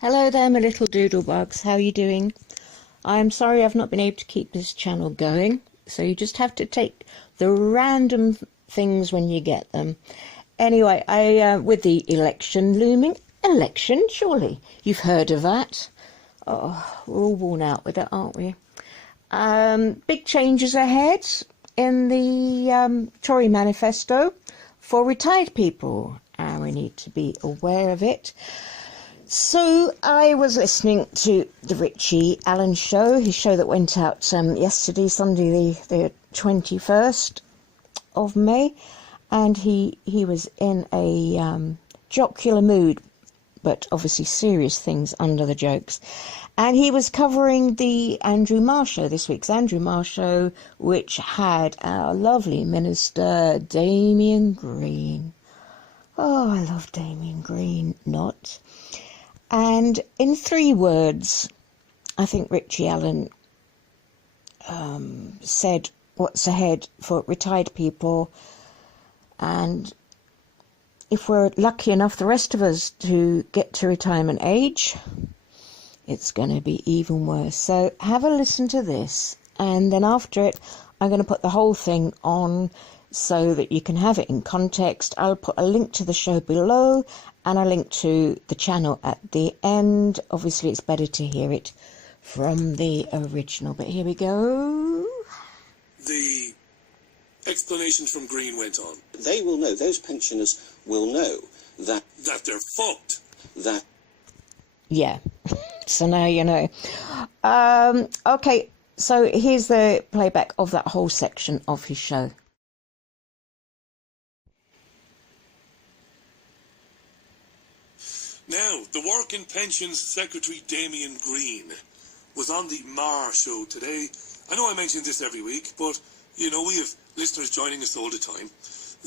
Hello there, my little doodlebugs. How are you doing? I'm sorry I've not been able to keep this channel going, so you just have to take the random things when you get them. Anyway, with the election looming, surely you've heard of that. Oh, we're all worn out with it, aren't we? Big changes ahead in the Tory manifesto for retired people, and we need to be aware of it. So I was listening to the Richie show, his show that went out yesterday, Sunday the 21st of May, and he was in a jocular mood, but obviously serious things under the jokes. And he was covering the Andrew Marr show, this week's Andrew Marr show, which had our lovely minister, Damien Green. Oh, I love Damien Green, not. And in 3 words, I think Richie Allen said what's ahead for retired people, and if we're lucky enough, the rest of us, to get to retirement age, it's going to be even worse. So have a listen to this, and then after it, I'm going to put the whole thing on so that you can have it in context. I'll put a link to the show below and a link to the channel at the end. Obviously, it's better to hear it from the original, but here we go. The explanation from Green went on. They will know, those pensioners will know that they're fucked. That. Yeah, so now you know. Okay, so here's the playback of that whole section of his show. Now, the Work and Pensions Secretary Damien Green was on the Marr show today. I know I mention this every week, but, you know, we have listeners joining us all the time.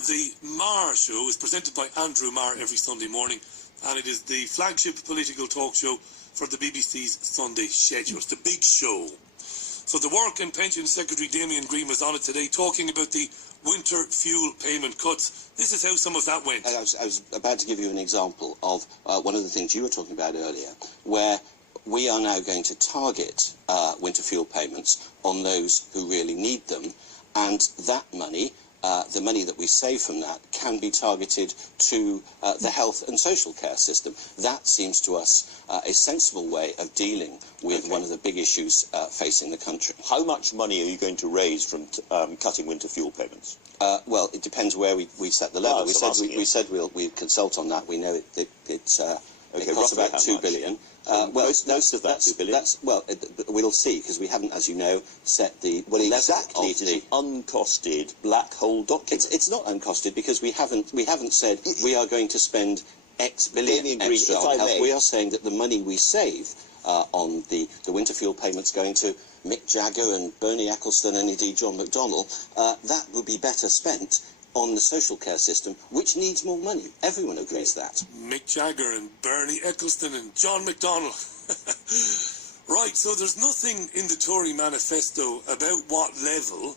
The Marr show is presented by Andrew Marr every Sunday morning, and it is the flagship political talk show for the BBC's Sunday schedule. It's the big show. So the Work and Pensions Secretary Damien Green was on it today talking about the winter fuel payment cuts. This is how some of that went. I was about to give you an example of one of the things you were talking about earlier, where we are now going to target winter fuel payments on those who really need them, and that money, the money that we save from that, can be targeted to the health and social care system. That seems to us a sensible way of dealing with one of the big issues facing the country. How much money are you going to raise from cutting winter fuel payments? Well, it depends where we set the level. We said we'd consult on that. We know it costs about £2 billion. Most of that £2 billion. We'll see, because we haven't, as you know, set the exactly. It is an uncosted black hole document. It's not uncosted, because we haven't said we are going to spend X billion extra on health. We are saying that the money we save on the winter fuel payments going to Mick Jagger and Bernie Ecclestone and indeed John McDonnell, that would be better spent on the social care system, which needs more money. Everyone agrees that. Mick Jagger and Bernie Ecclestone and John McDonnell. Right, so there's nothing in the Tory manifesto about what level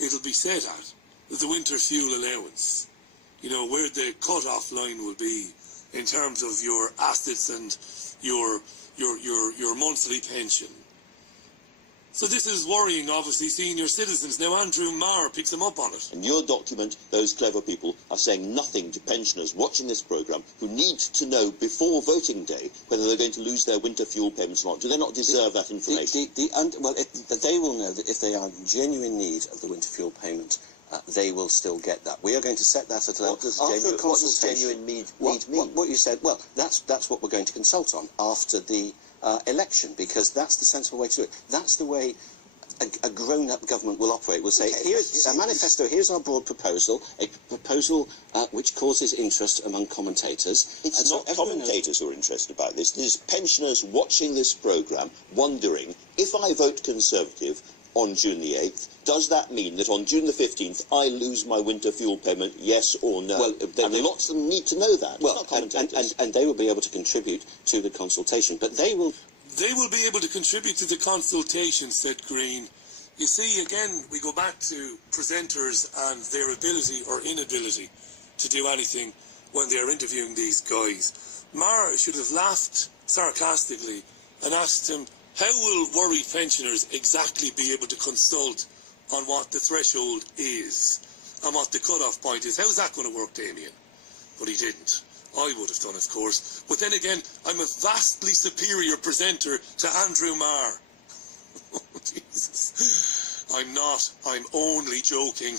it'll be set at, the winter fuel allowance. You know, where the cut-off line will be in terms of your assets and your monthly pension. So this is worrying, obviously, senior citizens. Now Andrew Marr picks them up on it. In your document, those clever people are saying nothing to pensioners watching this programme who need to know before voting day whether they're going to lose their winter fuel payments or not. Do they not deserve that information? They will know that if they are in genuine need of the winter fuel payment, they will still get that. We are going to set that at a level. What does genuine need mean? What you said, well, that's what we're going to consult on after the election, because that's the sensible way to do it. That's the way a grown-up government will operate. We'll say, here's a manifesto, here's our broad proposal, a proposal which causes interest among commentators. It's not commentators who are interested about this. There's pensioners watching this programme wondering, if I vote Conservative on June the 8th, does that mean that on June the 15th I lose my winter fuel payment, yes or no? Well, lots of them need to know that. Well, and they will be able to contribute to the consultation, but they will be able to contribute to the consultation, said Green. You see, again, we go back to presenters and their ability or inability to do anything when they are interviewing these guys. Marr should have laughed sarcastically and asked him, how will worried pensioners exactly be able to consult on what the threshold is and what the cut-off point is? How's that going to work, Damien? But he didn't. I would have done, of course. But then again, I'm a vastly superior presenter to Andrew Marr. Oh, Jesus. I'm not. I'm only joking.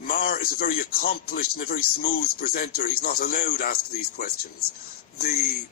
Marr is a very accomplished and a very smooth presenter. He's not allowed to ask these questions. The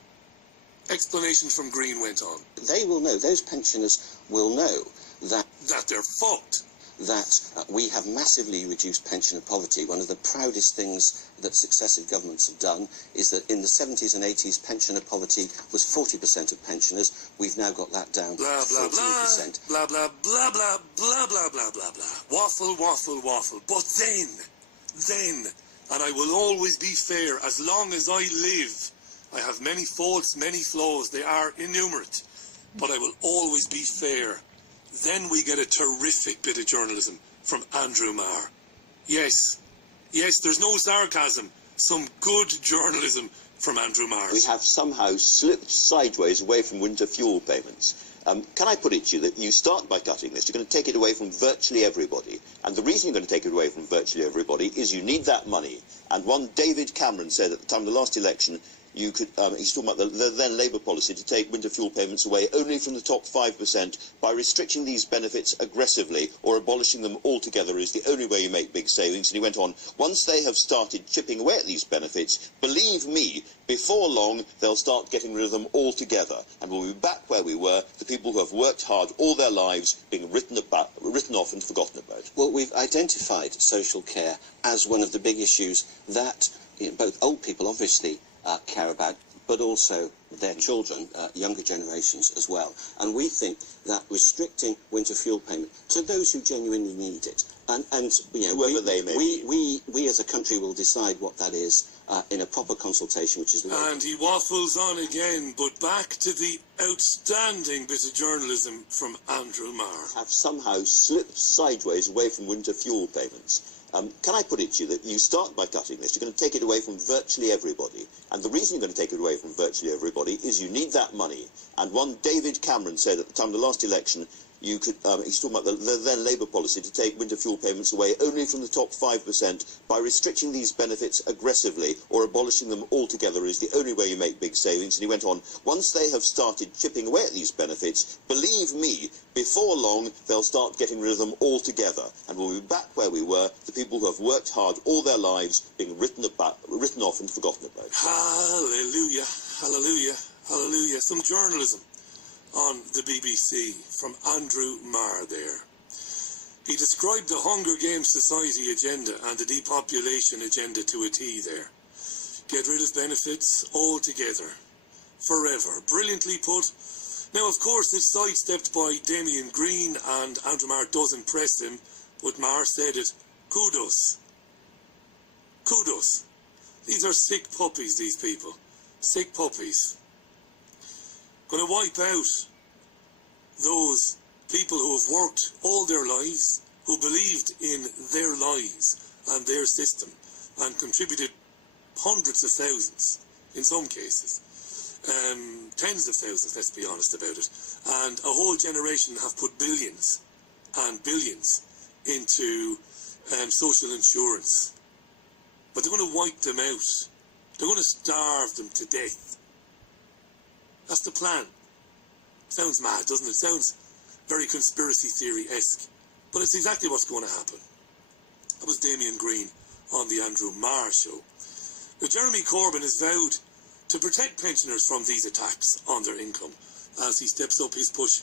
explanation from Green went on. They will know, those pensioners will know that they're fucked. That we have massively reduced pensioner poverty. One of the proudest things that successive governments have done is that in the 70s and 80s, pensioner poverty was 40% of pensioners. We've now got that down to 14%. Blah, blah, blah, blah, blah, blah, blah, blah, blah. Waffle, waffle, waffle. But then, and I will always be fair as long as I live. I have many faults, many flaws. They are innumerate. But I will always be fair. Then we get a terrific bit of journalism from Andrew Marr. Yes, there's no sarcasm. Some good journalism from Andrew Marr. We have somehow slipped sideways away from winter fuel payments. Can I put it to you that you start by cutting this, you're going to take it away from virtually everybody. And the reason you're going to take it away from virtually everybody is you need that money. And one David Cameron said at the time of the last election, you could, he's talking about the then Labour policy to take winter fuel payments away only from the top 5% by restricting these benefits aggressively or abolishing them altogether is the only way you make big savings. And he went on, once they have started chipping away at these benefits, believe me, before long they'll start getting rid of them altogether. And we'll be back where we were, the people who have worked hard all their lives being written off and forgotten about. Well, we've identified social care as one of the big issues that both old people obviously care about, but also their children, younger generations as well. And we think that restricting winter fuel payment to those who genuinely need it, and whoever they may be. We as a country will decide what that is in a proper consultation, which is the way. And he waffles on again, but back to the outstanding bit of journalism from Andrew Marr. Have somehow slipped sideways away from winter fuel payments. Can I put it to you that you start by cutting this, you're going to take it away from virtually everybody. And the reason you're going to take it away from virtually everybody is you need that money. And one David Cameron said at the time of the last election, you could, he's talking about the then Labour policy to take winter fuel payments away only from the top 5% by restricting these benefits aggressively or abolishing them altogether is the only way you make big savings. And he went on, once they have started chipping away at these benefits, believe me, before long they'll start getting rid of them altogether. And we'll be back where we were, the people who have worked hard all their lives being written off and forgotten about. Hallelujah, hallelujah, hallelujah. Some journalism on the BBC from Andrew Marr there. He described the Hunger Games Society agenda and the depopulation agenda to a T there. Get rid of benefits altogether, forever. Brilliantly put. Now, of course, it's sidestepped by Damien Green, and Andrew Marr does impress him, but Marr said it. Kudos. Kudos. These are sick puppies, these people. Sick puppies. Going to wipe out those people who have worked all their lives, who believed in their lives and their system and contributed hundreds of thousands, in some cases, tens of thousands, let's be honest about it, and a whole generation have put billions and billions into social insurance. But they're going to wipe them out. They're going to starve them to death. That's the plan. Sounds mad, doesn't it? Sounds very conspiracy theory-esque. But it's exactly what's going to happen. That was Damien Green on the Andrew Marr show. Now, Jeremy Corbyn has vowed to protect pensioners from these attacks on their income as he steps up his push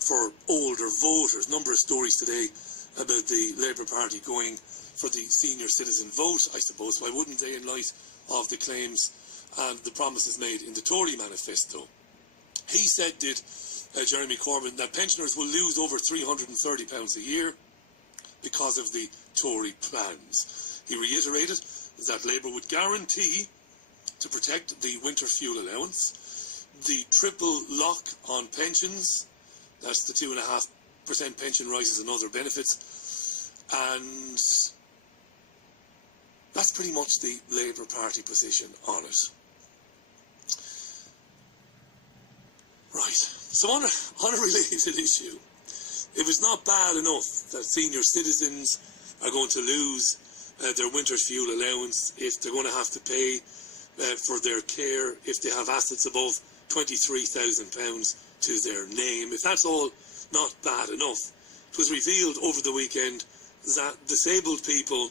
for older voters. Number of stories today about the Labour Party going for the senior citizen vote. I suppose, why wouldn't they, in light of the claims and the promises made in the Tory manifesto? He said, Jeremy Corbyn, that pensioners will lose over £330 a year because of the Tory plans. He reiterated that Labour would guarantee to protect the winter fuel allowance, the triple lock on pensions, that's the 2.5% pension rises and other benefits, and that's pretty much the Labour Party position on it. Right. So on a related issue, if it's not bad enough that senior citizens are going to lose their winter fuel allowance, if they're going to have to pay for their care, if they have assets above £23,000 to their name, if that's all not bad enough, it was revealed over the weekend that disabled people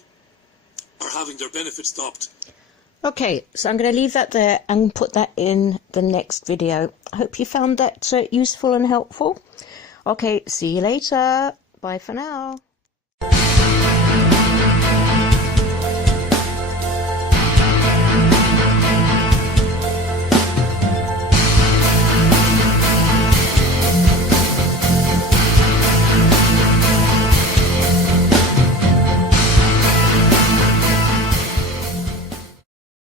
are having their benefits stopped. Okay, so I'm going to leave that there and put that in the next video. I hope you found that useful and helpful. Okay, see you later. Bye for now.